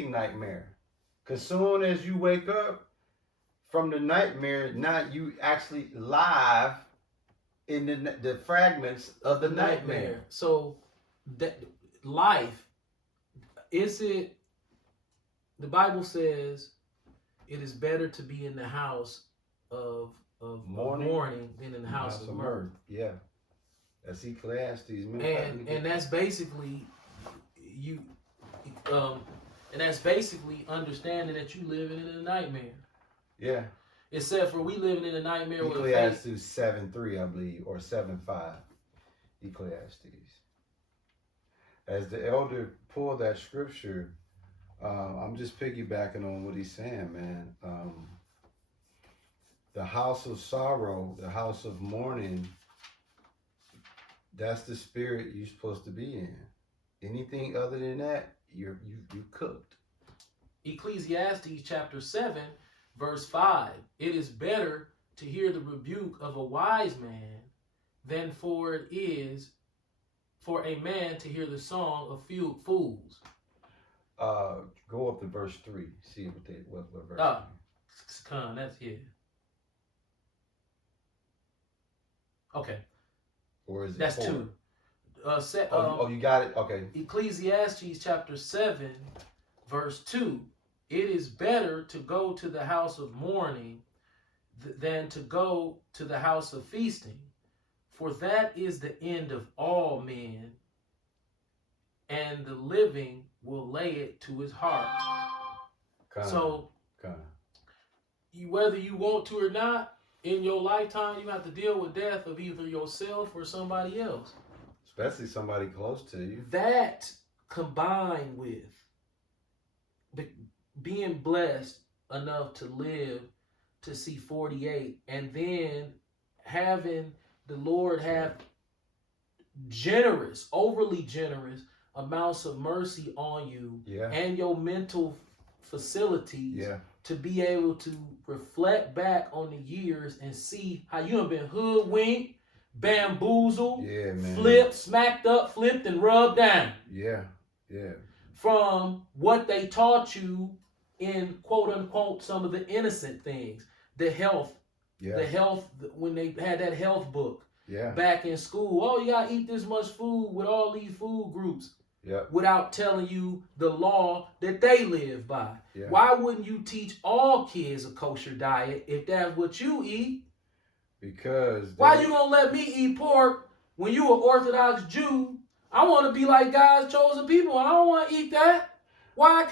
nightmare. Because soon as you wake up from the nightmare, now you actually live in the fragments of the nightmare. So that life, is it, the Bible says it is better to be in the house of mourning than in the house of mirth. Yeah. That's Ecclesiastes. And that's basically you um and that's basically understanding that you living in a nightmare. Yeah. Except for we living in a nightmare with Ecclesiastes 7:3, I believe, or 7:5. Ecclesiastes. As the elder pulled that scripture, I'm just piggybacking on what he's saying, man. The house of sorrow, the house of mourning, that's the spirit you're supposed to be in. Anything other than that, you cooked. Ecclesiastes chapter 7, verse 5. It is better to hear the rebuke of a wise man than for it is for a man to hear the song of fools. Go up to verse 3. See what verse. That's it. Okay. Or is it that's 4? 2. You got it? Okay. Ecclesiastes chapter 7, verse 2. It is better to go to the house of mourning than to go to the house of feasting, for that is the end of all men, and the living will lay it to his heart. Whether you want to or not, in your lifetime, you have to deal with death of either yourself or somebody else. Especially somebody close to you. That combined with being blessed enough to live to see 48, and then having the Lord have generous, overly generous amounts of mercy on you, and your mental facilities to be able to reflect back on the years and see how you have been hoodwinked, bamboozled, flipped, smacked up, flipped, and rubbed down. From what they taught you in quote unquote some of the innocent things, the health, when they had that health book back in school. Oh, you gotta eat this much food with all these food groups. Without telling you the law that they live by. Why wouldn't you teach all kids a kosher diet if that's what you eat? Because why you gonna let me eat pork when you an Orthodox Jew? I want to be like God's chosen people. I don't want to eat that. Why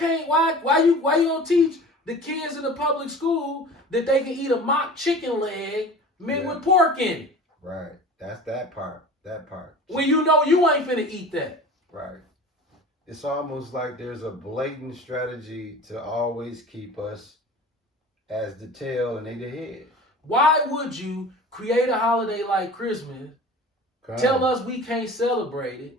you don't teach the kids in the public school that they can eat a mock chicken leg mixed with pork in it? Right. That's that part. When you know you ain't finna eat that. Right. It's almost like there's a blatant strategy to always keep us as the tail and they the head. Why would you create a holiday like Christmas, tell us we can't celebrate it,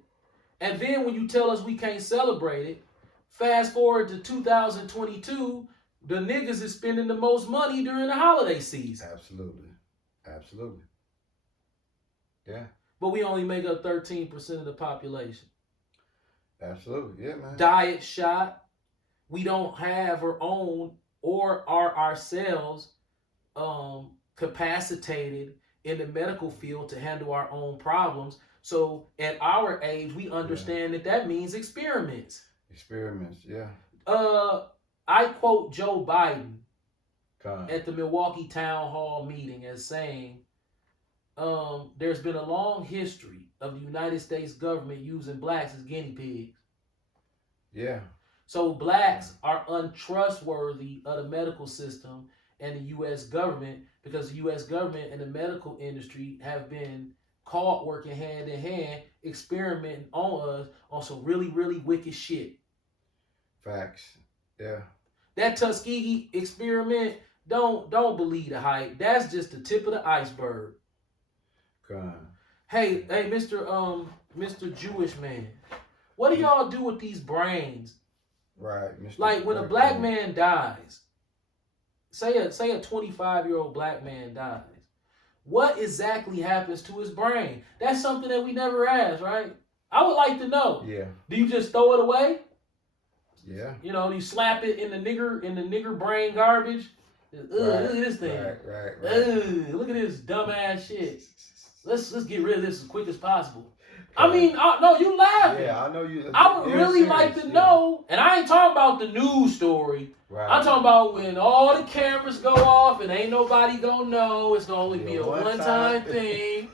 and then when you tell us we can't celebrate it, fast forward to 2022, the niggas is spending the most money during the holiday season. Absolutely. Yeah. But we only make up 13% of the population. Absolutely. Yeah, man. Diet shot. We don't have or own or are ourselves capacitated in the medical field to handle our own problems. So at our age, we understand that means experiments. I quote Joe Biden at the Milwaukee Town Hall meeting as saying, there's been a long history of the United States government using blacks as guinea pigs. So blacks are untrustworthy of the medical system and the U.S. government because the U.S. government and the medical industry have been caught working hand in hand, experimenting on us on some really, really wicked shit. Facts. Yeah. That Tuskegee experiment, don't believe the hype. That's just the tip of the iceberg. Hey, Mr. Jewish man, what do y'all do with these brains? Right, Like when a black man dies, say a 25-year-old black man dies, what exactly happens to his brain? That's something that we never asked, right? I would like to know. Yeah. Do you just throw it away? Yeah. You know, you slap it in the nigger brain garbage. Ugh, look at this thing. Right. Ugh, look at this dumbass shit. Let's get rid of this as quick as possible. I mean, no, you laughing. Yeah, I know you. I would really like to know, and I ain't talking about the news story. Right. I'm talking about when all the cameras go off and ain't nobody gonna know. It's gonna only be a one-time thing.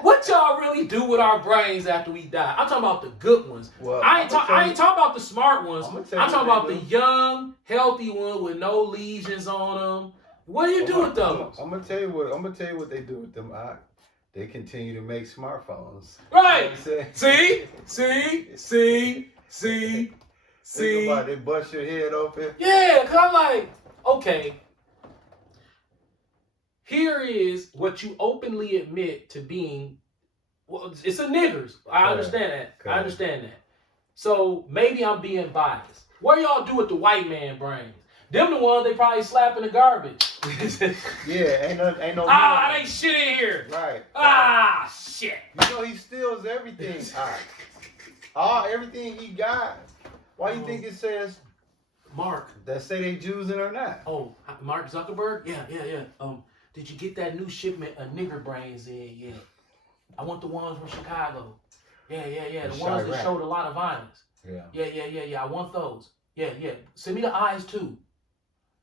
What y'all really do with our brains after we die? I'm talking about the good ones. Well, I ain't talking about the smart ones. I'm talking about the young, healthy one with no lesions on them. What do you do with those? I'm gonna tell you what they do with them. They continue to make smartphones. Right. You know See. Think about it, they bust your head open. Yeah, because I'm like, okay. Here is what you openly admit to being. Well, it's a niggers. I understand that. I understand that. So maybe I'm being biased. What do y'all do with the white man brains? Them the ones they probably slap in the garbage. Yeah, ain't no. Ah, ain't shit in here. Right. Ah, shit. You know he steals everything. Everything he got. Why you think it says Mark? That say they Jews in or not? Oh, Mark Zuckerberg? Yeah. Did you get that new shipment of nigger brains in yet? I want the ones from Chicago. Yeah. The ones that showed a lot of violence. Yeah. I want those. Yeah. Send me the eyes too.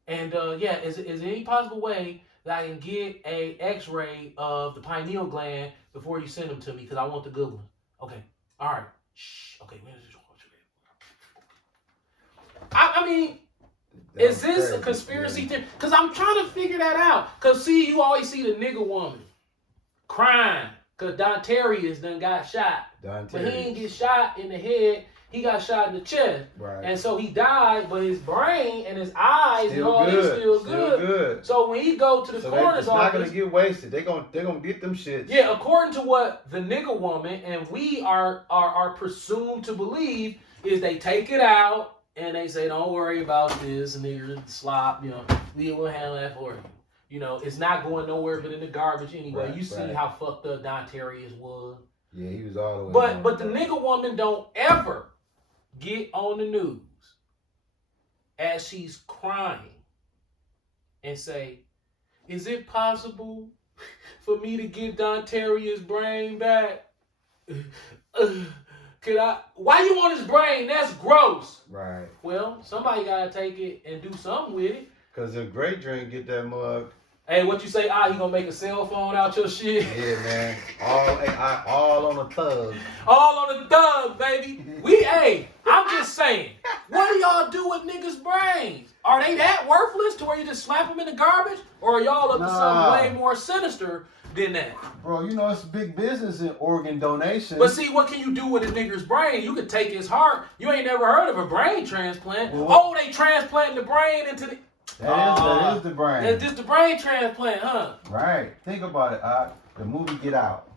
And is there any possible way that I can get a X-ray of the pineal gland before you send them to me? Because I want the good one. Okay. All right. Shh. Okay. I mean, is this a conspiracy theory? Because I'm trying to figure that out. Because, see, you always see the nigga woman crying because Dontarius done got shot. But he didn't get shot in the head. He got shot in the chest. Right. And so he died, but his brain and his eyes and all this still good. So when he go to the coroner's office, it's not going to get wasted. They're gonna get them shits. Yeah, according to what the nigga woman and we are presumed to believe is they take it out. And they say, don't worry about this, nigger, slop, we will handle that for you. It's not going nowhere but in the garbage anyway. Right, you see how fucked up Dontarius was. Yeah, he was all the way But the nigga woman don't ever get on the news as she's crying and say, is it possible for me to get Dontarius' brain back? Why you want his brain? That's gross. Right. Well, somebody gotta take it and do something with it. Cause if Great Drink get that mug. Hey, what you say? He gonna make a cell phone out your shit? Yeah, man. All on the thug. All on the thug, baby. I'm just saying. What do y'all do with niggas' brains? Are they that worthless to where you just slap them in the garbage? Or are y'all up to something way more sinister than that? Bro, it's big business in organ donation. But see, what can you do with a nigger's brain? You could take his heart. You ain't never heard of a brain transplant. Well, they transplanting the brain into the... That is the brain. That's just the brain transplant, huh? Right. Think about it. The movie Get Out.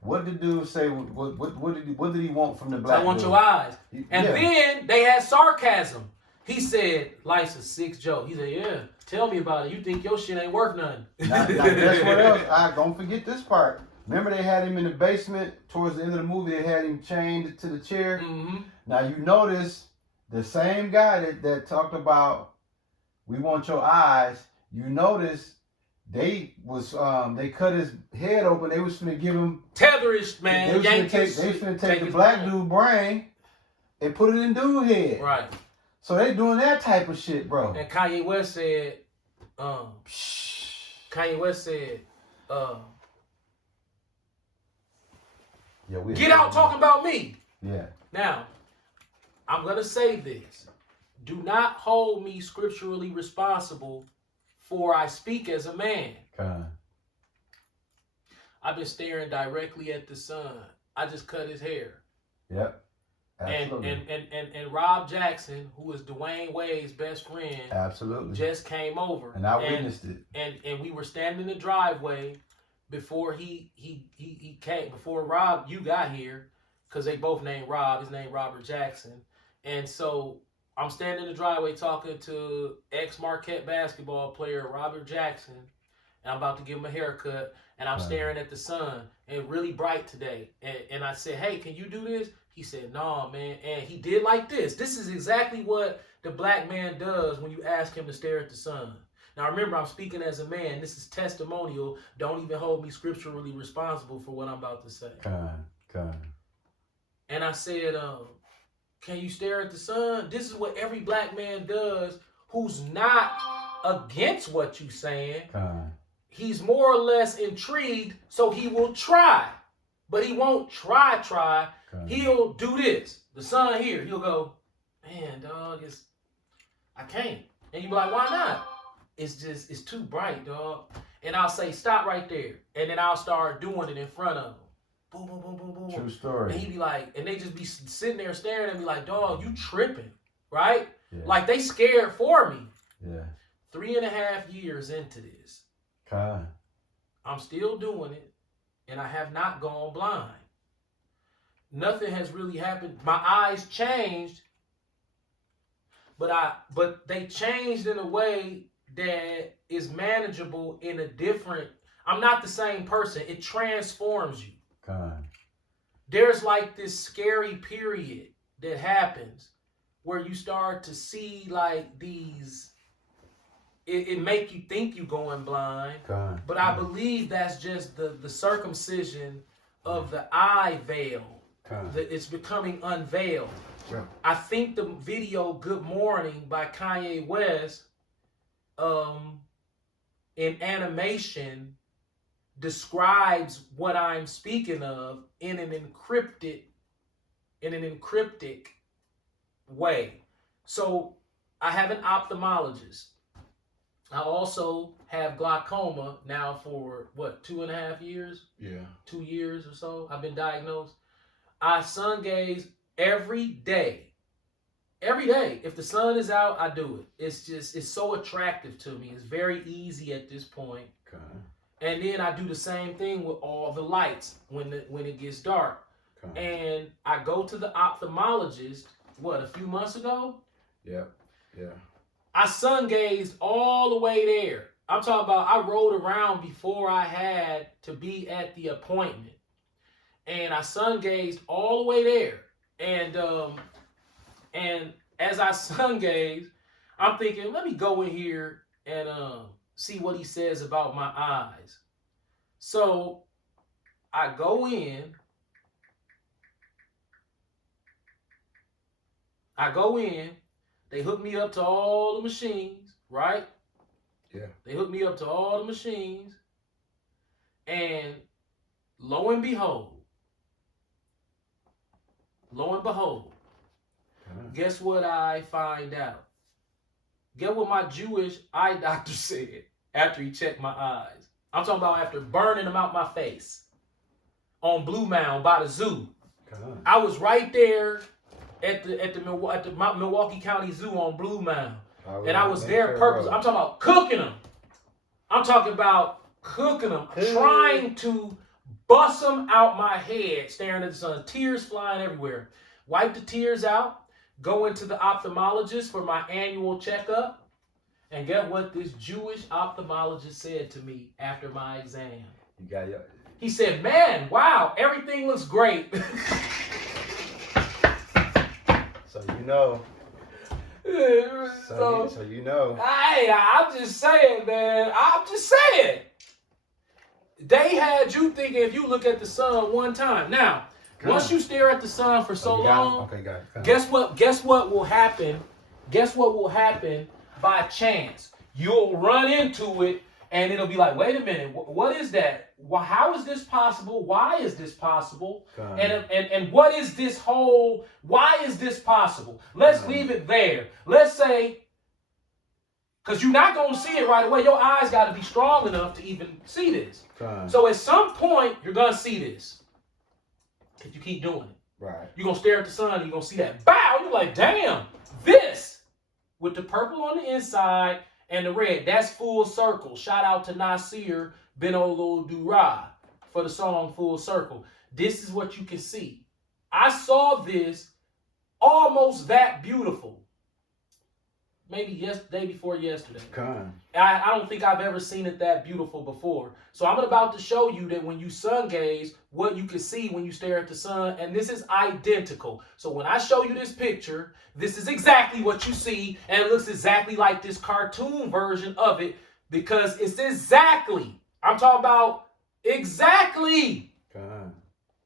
What did the dude say? What did he want from the black dude? I want your eyes. Then they had sarcasm. He said, life's a sick joke. He said, yeah, tell me about it. You think your shit ain't worth nothing. Now, guess what else? Don't forget this part. Remember they had him in the basement towards the end of the movie. They had him chained to the chair. Mm-hmm. Now you notice the same guy that talked about we want your eyes. You notice they cut his head open. They was finna give him tetherish, man. They finna take the black dude brain and put it in dude head. Right. So they doing that type of shit, bro. And Kanye West said, get out talking about me. Yeah. Now, I'm going to say this. Do not hold me scripturally responsible for I speak as a man. I've been staring directly at the sun. I just cut his hair. Yep. Absolutely. And Rob Jackson, who is Dwayne Wade's best friend, absolutely, just came over. And I witnessed it. And we were standing in the driveway before he came, before Rob, you got here, because they both named Rob. His name Robert Jackson. And so I'm standing in the driveway talking to ex-Marquette basketball player Robert Jackson. and I'm about to give him a haircut, and I'm staring at the sun, and it's really bright today. And I said, hey, can you do this? He said, no, man. And he did like this. This is exactly what the black man does when you ask him to stare at the sun. Now, remember, I'm speaking as a man. This is testimonial. Don't even hold me scripturally responsible for what I'm about to say. And I said, can you stare at the sun? This is what every black man does who's not against what you're saying. He's more or less intrigued, so he will try. But he won't try. He'll do this. The sun here, he'll go, man, dog, I can't. And you be like, why not? It's too bright, dog. And I'll say, stop right there. And then I'll start doing it in front of him. Boom, boom, boom, boom, boom. True story. And he'd be like, and they just be sitting there staring at me like, dog, you tripping, right? Yeah. Like they scared for me. Yeah. 3.5 years into this. I'm still doing it, and I have not gone blind. Nothing has really happened. My eyes changed, but they changed in a way that is manageable in a different. I'm not the same person. It transforms you. There's like this scary period that happens where you start to see like these. It make you think you going blind, but I believe that's just the circumcision of the eye veil. It's becoming unveiled. Yeah. I think the video "Good Morning" by Kanye West, in animation, describes what I'm speaking of in an encryptic way. So I have an ophthalmologist. I also have glaucoma now for 2.5 years? Yeah. 2 years or so. I've been diagnosed. I sun gaze every day. Every day. If the sun is out, I do it. It's so attractive to me. It's very easy at this point. Okay. And then I do the same thing with all the lights when it gets dark. Okay. And I go to the ophthalmologist, a few months ago? Yeah. I sun gazed all the way there. I'm talking about I rode around before I had to be at the appointment. And I sun gazed all the way there. And as I sun gazed, I'm thinking, let me go in here and see what he says about my eyes. So I go in. They hook me up to all the machines, right? Yeah. They hook me up to all the machines. And lo and behold, guess what I find out? Get what my Jewish eye doctor said after he checked my eyes. I'm talking about after burning them out my face on Blue Mound by the zoo. I was right there at the Milwaukee County Zoo on Blue Mound. And I was there purposely. I'm talking about cooking them. Trying to bust them out my head, staring at the sun, tears flying everywhere. Wipe the tears out, go into the ophthalmologist for my annual checkup, and get what this Jewish ophthalmologist said to me after my exam. He said, man, wow, everything looks great. So you know. So you know. Hey, I'm just saying, man. I'm just saying. They had you thinking if you look at the sun one time. Now, once you stare at the sun for so long, guess what will happen? Guess what will happen by chance? You'll run into it and it'll be like, wait a minute, what is that? Well, how is this possible? Why is this possible? And what is this whole, why is this possible? Let's leave it there. Let's say, because you're not going to see it right away. Your eyes got to be strong enough to even see this. So at some point, you're going to see this. If you keep doing it. Right. You're going to stare at the sun and you're going to see that. Bow! You're like, damn, this. With the purple on the inside and the red. That's Full Circle. Shout out to Nasir Benoludura for the song Full Circle. This is what you can see. I saw this almost that beautiful. maybe day before yesterday. Con. I don't think I've ever seen it that beautiful before. So I'm about to show you that when you sun gaze, what you can see when you stare at the sun, and this is identical. So when I show you this picture, this is exactly what you see, and it looks exactly like this cartoon version of it, because it's exactly, I'm talking about exactly. Con.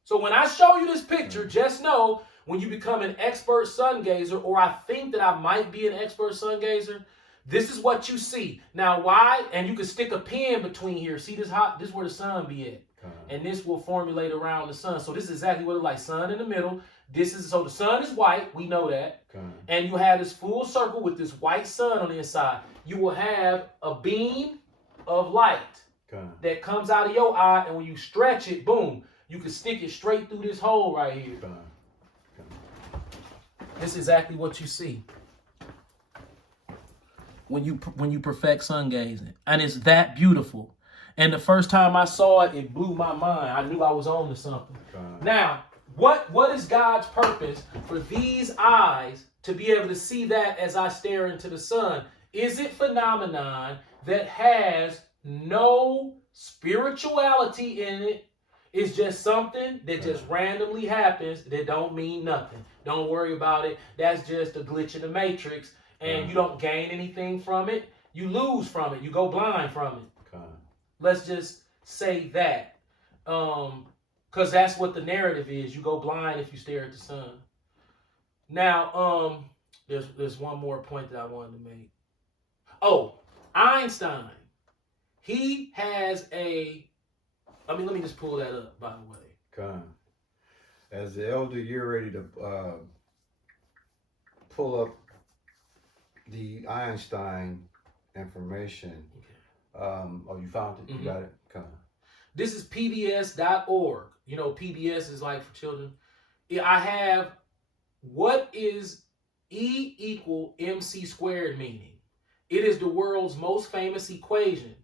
So when I show you this picture, just know when you become an expert sun gazer, or I think that I might be an expert sun gazer, this is what you see. Now, why? And you can stick a pin between here. See this hot? This is where the sun be at. And this will formulate around the sun. So this is exactly what it's like. Sun in the middle. So the sun is white. We know that. And you have this full circle with this white sun on the inside. You will have a beam of light that comes out of your eye. And when you stretch it, boom, you can stick it straight through this hole right here. This is exactly what you see when you perfect sun gazing, and it's that beautiful. And the first time I saw it, it blew my mind. I knew I was on to something. Now, what is God's purpose for these eyes to be able to see that as I stare into the sun? Is it phenomenon that has no spirituality in it? It's just something that just randomly happens that don't mean nothing. Don't worry about it. That's just a glitch in the matrix, and you don't gain anything from it. You lose from it. You go blind from it. Let's just say that, because that's what the narrative is. You go blind if you stare at the sun. Now, there's one more point that I wanted to make. Oh, Einstein. He has let me just pull that up, by the way. As the elder, you're ready to pull up the Einstein information. Oh, you found it? You got it? This is PBS.org. You know, PBS is like for children. I have, what is E equal MC squared meaning? It is the world's most famous equation.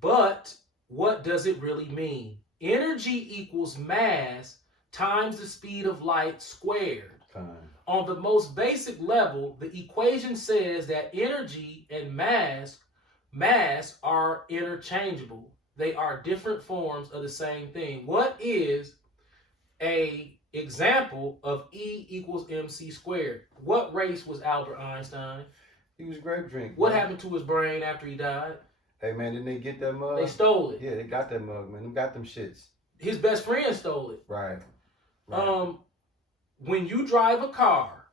But what does it really mean? Energy equals mass times the speed of light squared. On the most basic level, the equation says that energy and mass are interchangeable. They are different forms of the same thing. What is an example of E equals MC squared? What race was Albert Einstein? He was grape drinking. What happened to his brain after he died? Hey, man, didn't they get that mug? They stole it. Yeah, they got that mug, man. They got them shits. His best friend stole it. Right. When you drive a car,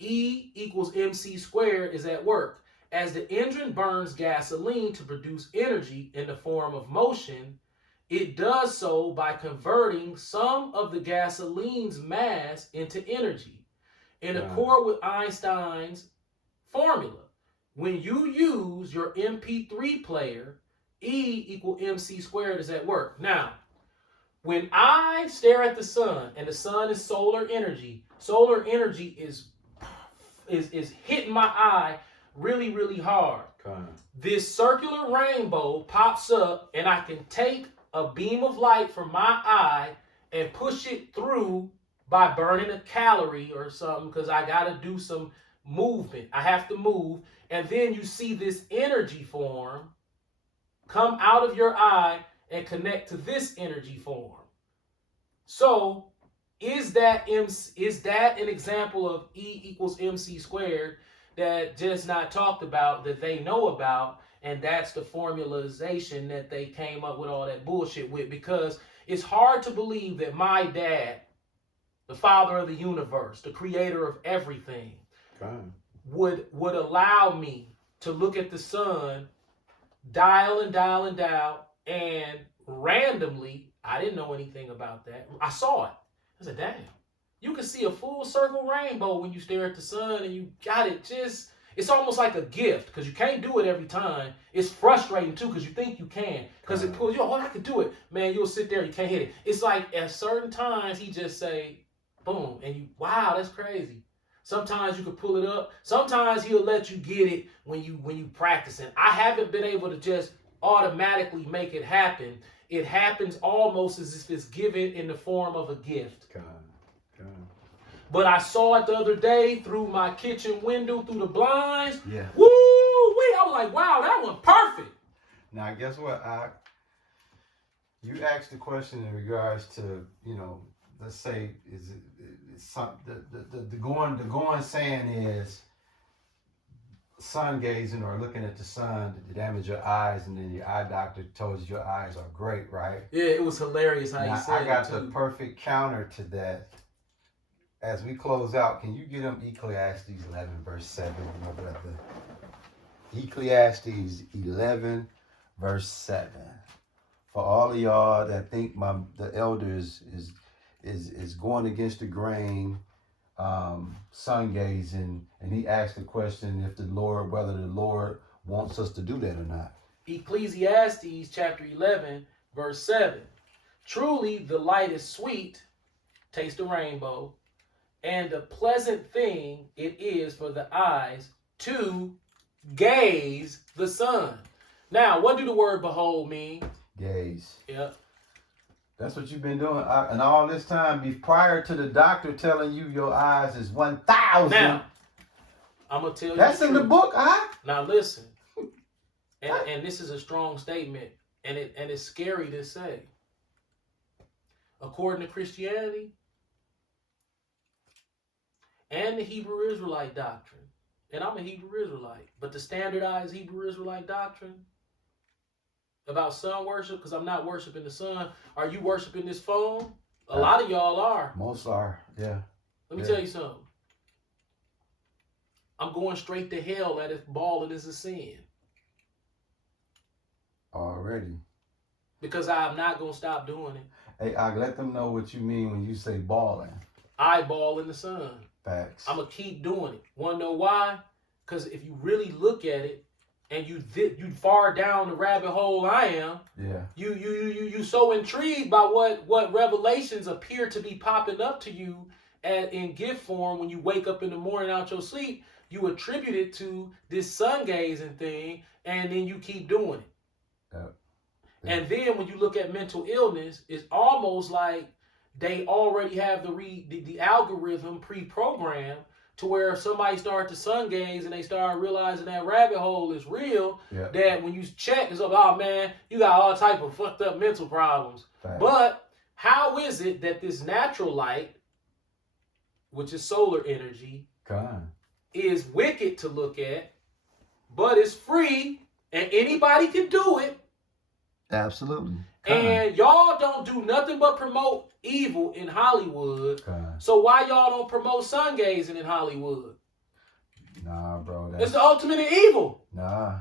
E equals MC squared is at work. As the engine burns gasoline to produce energy in the form of motion, it does so by converting some of the gasoline's mass into energy. In accord with Einstein's formula, when you use your MP3 player, E equal MC squared is at work. Now, when I stare at the sun, and the sun is solar energy is hitting my eye really, really hard. This circular rainbow pops up, and I can take a beam of light from my eye and push it through by burning a calorie or something, because I got to do some movement. I have to move. And then you see this energy form come out of your eye and connect to this energy form. So is that an example of E equals MC squared that just not talked about, that they know about, and that's the formalization that they came up with all that bullshit with? Because it's hard to believe that my dad, the father of the universe, the creator of everything, would allow me to look at the sun, dial and dial and dial, and randomly, I didn't know anything about that. I saw it. I said, damn, you can see a full circle rainbow when you stare at the sun, and you got it just, it's almost like a gift, because you can't do it every time. It's frustrating too, because you think you can, because it pulls you, oh, I can do it. Man, you'll sit there, you can't hit it. It's like at certain times, he just say, boom, and you, wow, that's crazy. Sometimes you can pull it up. Sometimes he'll let you get it when you practicing. I haven't been able to just automatically make it happen. It happens almost as if it's given in the form of a gift. But I saw it the other day through my kitchen window, through the blinds. Yeah. Woo! I was like, wow, that was perfect. Now, guess what? You asked the question in regards to, let's say, is it some the going saying is sun gazing or looking at the sun to damage your eyes, and then your eye doctor told you your eyes are great, right? Yeah, it was hilarious how you said it. I got the perfect counter to that. As we close out, can you get them Ecclesiastes 11 verse 7, my brother? Ecclesiastes 11 verse 7. For all of y'all that think the elders is going against the grain, sun gazing, and he asked the question whether the Lord wants us to do that or not. Ecclesiastes chapter 11 verse 7. Truly the light is sweet, taste the rainbow, and a pleasant thing it is for the eyes to gaze the sun. Now, what do the word behold mean? Gaze. Yep. That's what you've been doing. And all this time, prior to the doctor telling you your eyes is 1,000. Now, I'm going to tell you. That's in the book, Now, listen. And this is a strong statement. And it's scary to say. According to Christianity and the Hebrew Israelite doctrine, and I'm a Hebrew Israelite, but the standardized Hebrew Israelite doctrine about sun worship, because I'm not worshiping the sun. Are you worshiping this phone? A lot of y'all are. Most are, yeah. Let me tell you something. I'm going straight to hell at it balling is a sin. Already. Because I'm not going to stop doing it. Hey, I let them know what you mean when you say balling. I ball in the sun. Facts. I'm going to keep doing it. Want to know why? Because if you really look at it, and you far down the rabbit hole I am. Yeah. You so intrigued by what revelations appear to be popping up to you in gift form when you wake up in the morning out your sleep. You attribute it to this sun gazing thing, and then you keep doing it. Yep. And then when you look at mental illness, it's almost like they already have the algorithm pre-programmed to where if somebody starts to sun gaze and they start realizing that rabbit hole is real, that when you check, it's like, oh man, you got all type of fucked up mental problems. Fact. But how is it that this natural light, which is solar energy, is wicked to look at, but it's free and anybody can do it? Absolutely. And y'all don't do nothing but promote evil in Hollywood. So why y'all don't promote sun gazing in Hollywood? Nah, bro. It's the ultimate in evil. Nah.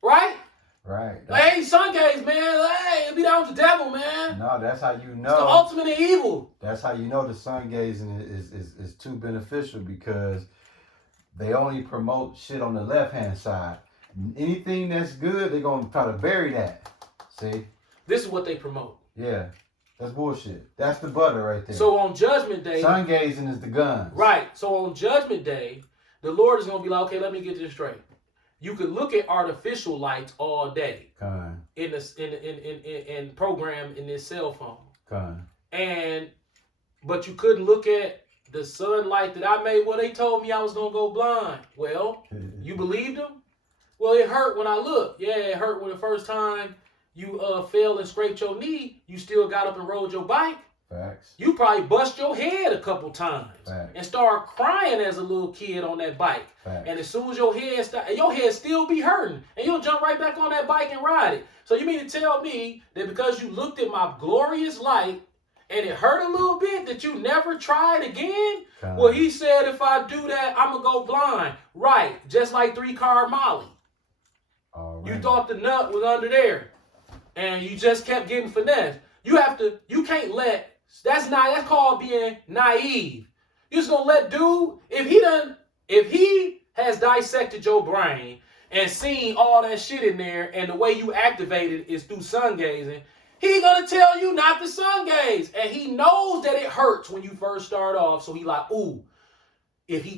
Right? Right. Like, hey, sun gaze, man. Hey, be down with the devil, man. No, that's how you know. It's the ultimate in evil. That's how you know the sun gazing is too beneficial, because they only promote shit on the left-hand side. Anything that's good, they're going to try to bury that. See? This is what they promote. Yeah. That's bullshit. That's the butter right there. So on Judgment Day... sun gazing is the guns. Right. So on Judgment Day, the Lord is going to be like, okay, let me get this straight. You could look at artificial lights all day in program in this cell phone. But you couldn't look at the sunlight that I made. Well, they told me I was going to go blind. Well, you believed them? Well, it hurt when I looked. Yeah, it hurt when the first time you fell and scraped your knee, you still got up and rode your bike. Facts. You probably bust your head a couple times. Facts. And start crying as a little kid on that bike. Facts. And as soon as your head still be hurting, and you'll jump right back on that bike and ride it. So you mean to tell me that because you looked at my glorious light and it hurt a little bit, that you never tried again? Well, he said if I do that, I'm going to go blind. Right, just like 3-card Molly. Right. You thought the nut was under there, and you just kept getting finessed. You can't let, that's called being naive. You just gonna let dude, if he has dissected your brain and seen all that shit in there, and the way you activate it is through sun gazing, he gonna tell you not to sun gaze. And he knows that it hurts when you first start off, so he like, ooh, if he